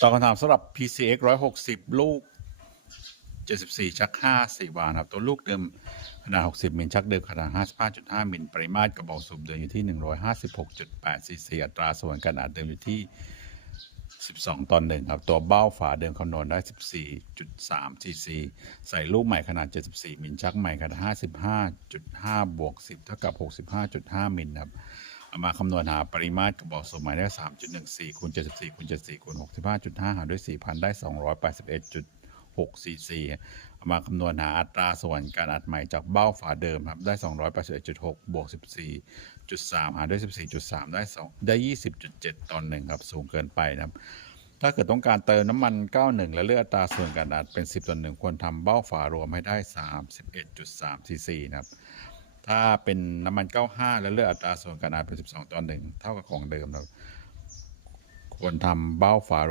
ตอบคำถามสำหรับ PCX 160 ลูก 74 ชัก 5 4 วานะครับ ตัวลูกเดิมขนาด 60 มิลชักเดิมขนาด 55.5 มิลปริมาตรกระบอกสูบเดิมอยู่ที่ 156.8ซีซีอัตราส่วนกาดเดิมอยู่ที่ 12 ตอนหนึ่งครับ ตัวเบ้าฝาเดิมคำนวณได้ 14.3ซีซีใส่ลูกใหม่ขนาด 74 มิลชักใหม่ขนาด 55.5 บวก 10 เท่ากับ 65.5 มิลครับ มาคำนวณหาปริมาตรกระบอกสูบใหม่ได้3.14คูณ74คูณ74คูณ65.5หารด้วย4,000ได้281.6ซีซีเอามาคำนวณหาอัตราส่วนการอัดใหม่จากเบ้าฝาเดิมครับได้281.6บวก14.3หารด้วย14.3ได้2ได้20.7ตอนหนึ่งครับสูงเกินไปนะครับถ้าเกิดต้องการเติมน้ำมัน 91 และเลือกอัตราส่วนการอัดเป็น 10ต่อ1ควรทำเบ้าฝารวมให้ได้ 31.3ซีซีนะครับ ถ้าเป็นน้ำมัน 95 แล้วเลือกอัตราส่วนการอัดเป็น 12 ต่อ 1 เท่ากับของเดิมเราควรทำเบ้าฝาร